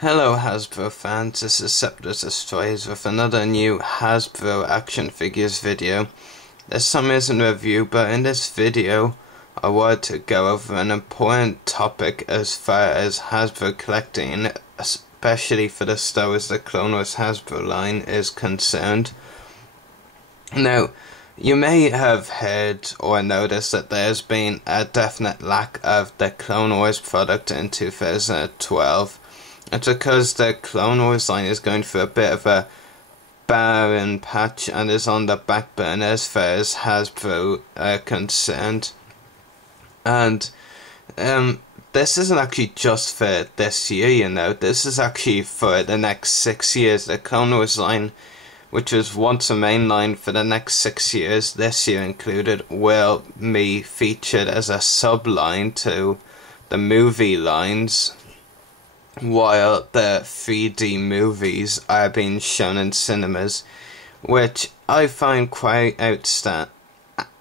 Hello Hasbro fans, this is Scepter's Destroyers with another new Hasbro action figures video. This time isn't a review, but in this video I wanted to go over an important topic as far as Hasbro collecting, especially for the Star Wars The Clone Wars Hasbro line is concerned. Now, you may have heard or noticed that there's been a definite lack of the Clone Wars product in 2012. It's because the Clone Wars line is going through a bit of a barren patch and is on the back burner as far as Hasbro are concerned. And this isn't actually just for this year, you know. This is actually for the next 6 years. The Clone Wars line, which was once a main line for the next 6 years, this year included, will be featured as a sub-line to the movie lines, while the 3D movies are being shown in cinemas, which I find quite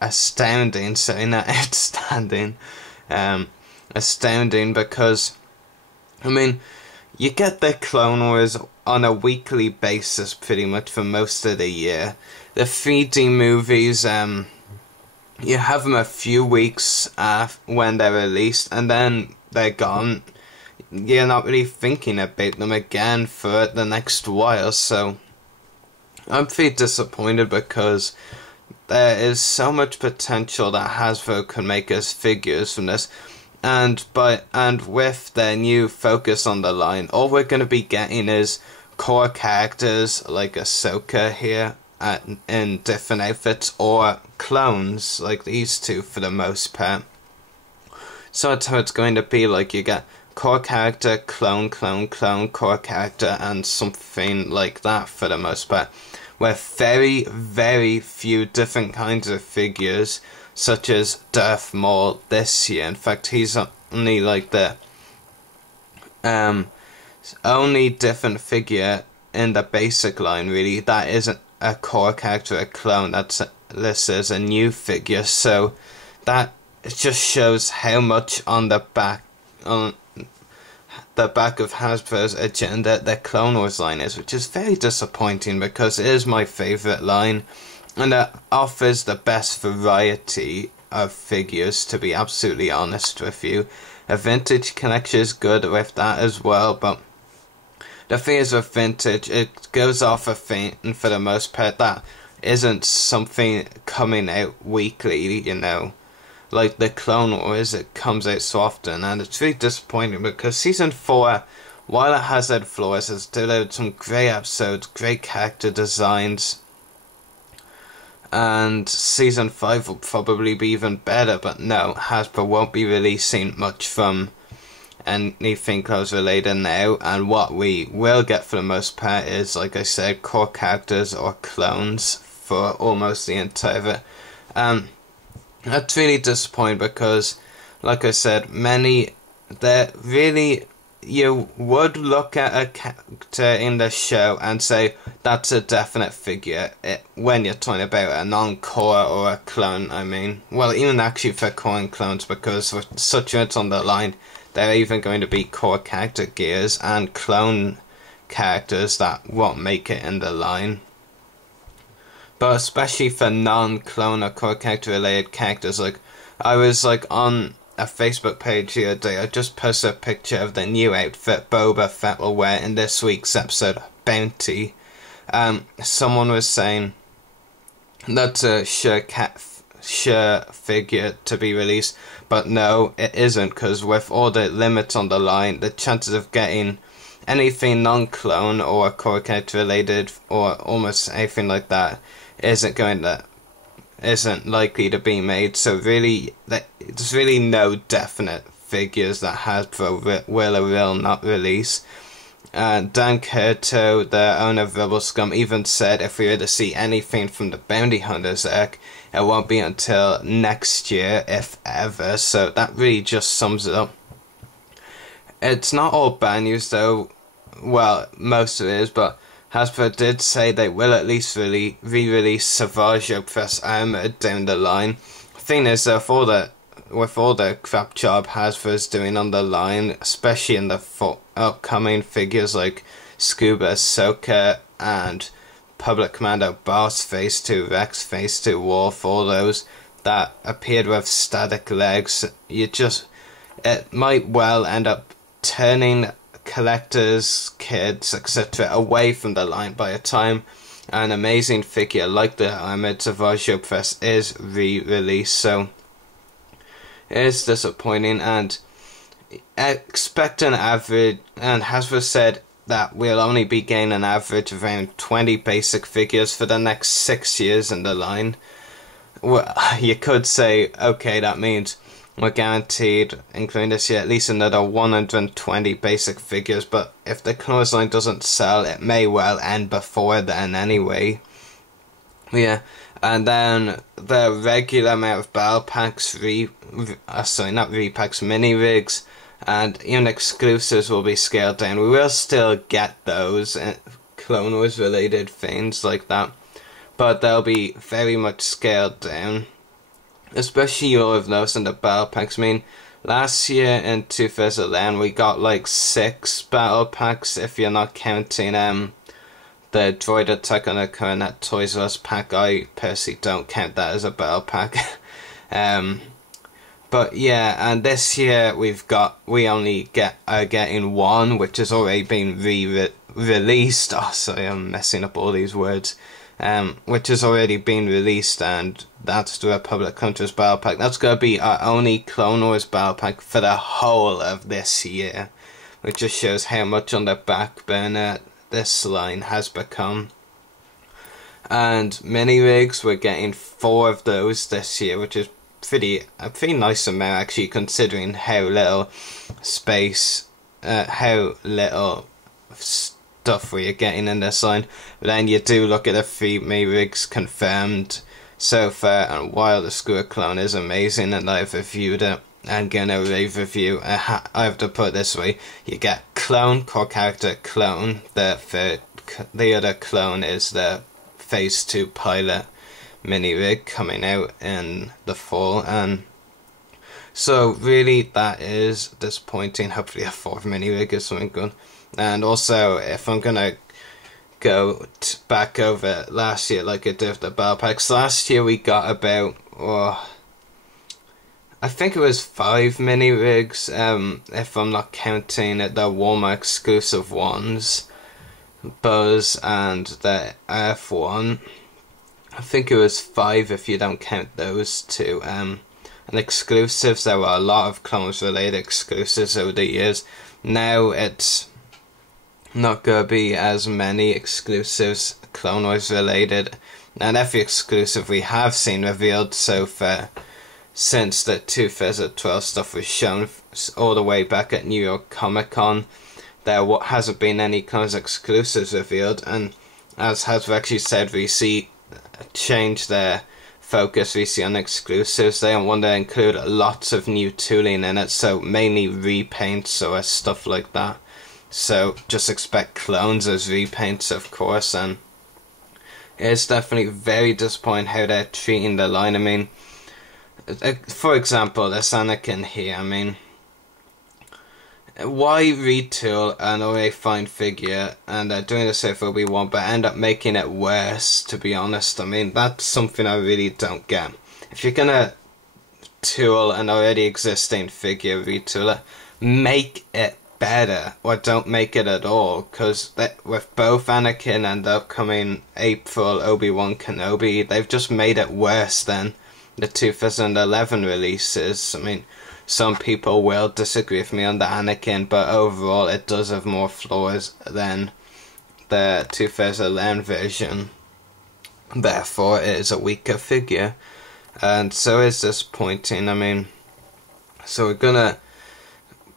astounding, sorry, not outstanding, astounding, because, I mean, you get the Clone Wars on a weekly basis pretty much for most of the year. The 3D movies, you have them a few weeks when they're released, and then they're gone. You're not really thinking about them again for the next while, so I'm pretty disappointed because there is so much potential that Hasbro can make as figures from this, and with their new focus on the line, all we're going to be getting is core characters like Ahsoka here in different outfits, or clones like these two for the most part. So that's how it's going to be. Like, you get core character, clone, core character, and something like that for the most part. With very, very few different kinds of figures, such as Darth Maul this year. In fact, he's only like the only different figure in the basic line, really, that isn't a core character, a clone, that's listed as a new figure. So that just shows how much on the back of Hasbro's agenda the Clone Wars line is, which is very disappointing because it is my favourite line and it offers the best variety of figures, to be absolutely honest with you. A vintage collection is good with that as well, but the thing is with vintage, it goes off a thing for the most part that isn't something coming out weekly, you know. Like the Clone Wars, it comes out so often, and it's really disappointing because Season 4, while it has had flaws, has delivered some great episodes, great character designs, and Season 5 will probably be even better, but no, Hasbro won't be releasing much from anything close related now, and what we will get for the most part is, like I said, core characters or clones for almost the entire of it. That's really disappointing because, like I said, you would look at a character in the show and say that's a definite figure when you're talking about a non-core or a clone. I mean, well, even actually for core and clones, because with such units on the line, there are even going to be core character gears and clone characters that won't make it in the line. But especially for non-clone or core character related characters, like I was like on a Facebook page the other day, I just posted a picture of the new outfit Boba Fett will wear in this week's episode Bounty. Someone was saying that's a sure figure to be released, but no, it isn't, because with all the limits on the line, the chances of getting anything non-clone or core character related or almost anything like that isn't likely to be made. So really, there's really no definite figures that Hasbro will or will not release. Dan Curto, the owner of Rebel Scum, even said if we were to see anything from the Bounty Hunters arc, it won't be until next year, if ever. So that really just sums it up. It's not all bad news though. Well, most of it is, but Hasbro did say they will at least re-release Savage Press Armored down the line. The thing is, though, for all the with all the crap job Hasbro's doing on the line, especially in the upcoming figures like Scuba, Soka, and Public Commando Boss Phase 2, Rex Phase 2, Wolf, all those that appeared with static legs, it might well end up turning collectors, kids, etc. away from the line by the time an amazing figure like the Armored Savaggio Press is re-released. So it is disappointing, and expect an average, and Hasbro said that we'll only be gaining an average of around 20 basic figures for the next 6 years in the line. Well, you could say, okay, that means we're guaranteed, including this year, at least another 120 basic figures, but if the Clone Wars line doesn't sell, it may well end before then anyway. Yeah, and then the regular amount of battle packs, not repacks, mini rigs, and even exclusives will be scaled down. We will still get those Clone Wars related things like that, but they'll be very much scaled down. Especially you'll have noticed in the battle packs. I mean, last year in 2011 we got like 6 battle packs if you're not counting the Droid Attack on the Coronet Toys R Us pack. I personally don't count that as a battle pack. But yeah, and this year we only are getting 1, which has already been released. Oh, sorry, I'm messing up all these words. Which has already been released, and that's the Republic Hunters Battle Pack. That's going to be our only Clone Wars Battle Pack for the whole of this year, which just shows how much on the back burner this line has become. And mini rigs, we're getting 4 of those this year, which is a pretty nice amount actually, considering how little space, how little stuff we are getting in this line. But then you do look at the 3 mini rigs confirmed so far, and while the Screw Clone is amazing and I've reviewed it and gonna review, I have to put it this way: you get Clone, Core Character, Clone. The other Clone is the Phase 2 Pilot mini rig coming out in the fall, and so really that is disappointing. Hopefully a 4th mini rig is something good. And also, if I'm gonna go back over last year like I did with the battle packs, last year we got about, I think it was 5 mini rigs, if I'm not counting the Walmart exclusive ones, Buzz and the F1. I think it was 5 if you don't count those 2. And exclusives, there were a lot of Clone Wars related exclusives over the years. Now it's not gonna be as many exclusives Clone Wars related, and every exclusive we have seen revealed so far since the 2012 stuff was shown all the way back at New York Comic Con, there hasn't been any Clone Wars exclusives revealed. And as Hasbro actually said, we see change their focus we see on exclusives. They don't want to include lots of new tooling in it, so mainly repaints or stuff like that. So just expect clones as repaints, of course, and it's definitely very disappointing how they're treating the line. I mean, for example, this Anakin here, I mean, why retool an already fine figure and doing this with Obi-Wan but end up making it worse, to be honest? I mean, that's something I really don't get. If you're gonna tool an already existing figure, retool it, make it better, or don't make it at all, because with both Anakin and the upcoming April Obi-Wan Kenobi, they've just made it worse than the 2011 releases. I mean, some people will disagree with me on the Anakin, but overall it does have more flaws than the 2011 version. Therefore, it is a weaker figure, and so is disappointing. I mean, so we're gonna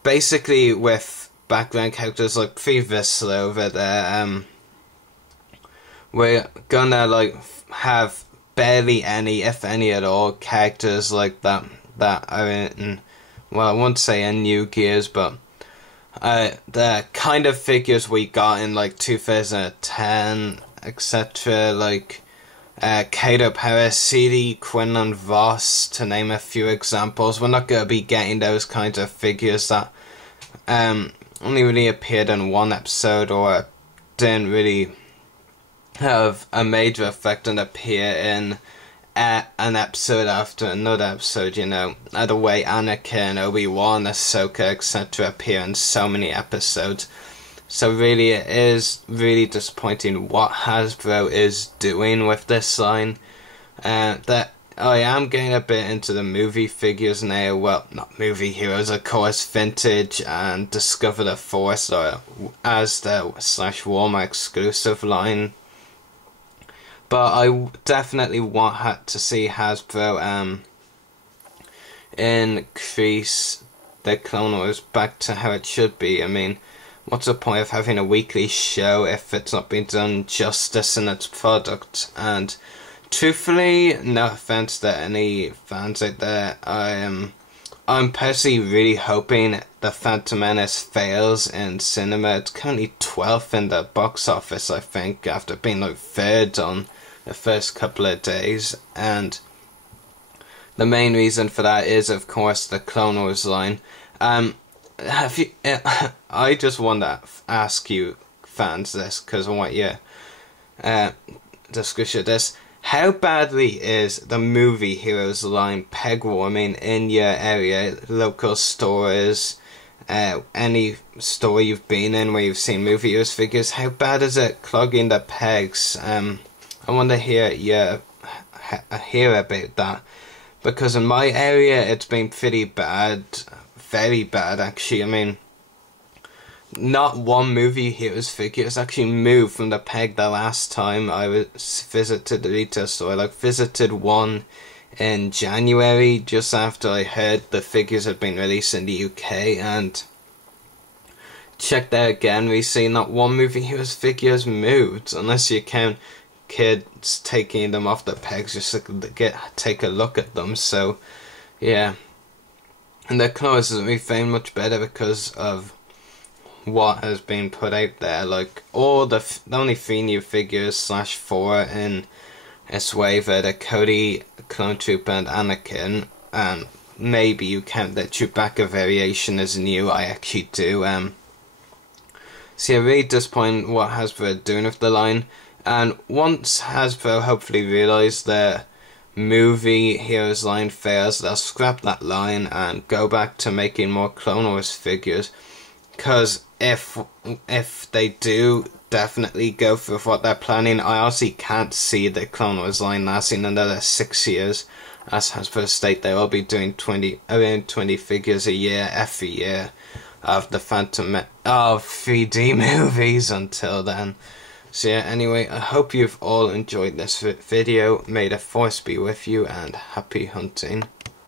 basically, with background characters like Pre Vizsla over there, we're gonna like have barely any, if any at all, characters like that are in, well, I won't say in New Gears, but the kind of figures we got in like 2010, etc. Like Kato Perez, CD, Quinlan Voss, to name a few examples. We're not going to be getting those kinds of figures that only really appeared in one episode or didn't really have a major effect and appear in an episode after another episode, you know, the way Anakin, Obi-Wan, Ahsoka, etc. appear in so many episodes. So really, it is really disappointing what Hasbro is doing with this line. That I am getting a bit into the movie figures now. Well, not movie heroes, of course, vintage and Discover the Force, or as the /Walmart exclusive line. But I definitely want to see Hasbro increase the Clone Wars back to how it should be. I mean, what's the point of having a weekly show if it's not being done justice in its product? And truthfully, no offense to any fans out there, I'm personally really hoping The Phantom Menace fails in cinema. It's currently 12th in the box office, I think, after being like 3rd on the first couple of days. And the main reason for that is, of course, the Clone Wars line. Have you? I just want to ask you fans this, because I want your discussion of this. How badly is the movie heroes line peg warming in your area, local stores, any store you've been in where you've seen movie heroes figures? How bad is it clogging the pegs? I want to hear about that, because in my area it's been pretty bad. Very bad, actually. I mean, not one movie heroes figure has actually moved from the peg the last time I visited the retail store. I visited one in January, just after I heard the figures had been released in the UK, and checked there again recently. Not one movie heroes figure has moved, unless you count kids taking them off the pegs just to take a look at them. So, yeah. And the Clone Wars doesn't really feel much better because of what has been put out there. Like, all the only 3 new figures /4 in this wave are the Cody, Clone Trooper, and Anakin. Maybe you count the Chewbacca variation as new. I actually do. So yeah, really disappointed what Hasbro are doing with the line. And once Hasbro hopefully realise their movie heroes line fails, they'll scrap that line and go back to making more Clone Wars figures. Because if they do definitely go for what they're planning, I honestly can't see the Clone Wars line lasting another 6 years. As Hasbro state, they will be doing around 20 figures a year every year of the Phantom of 3D movies until then. So yeah, anyway, I hope you've all enjoyed this video. May the Force be with you, and happy hunting.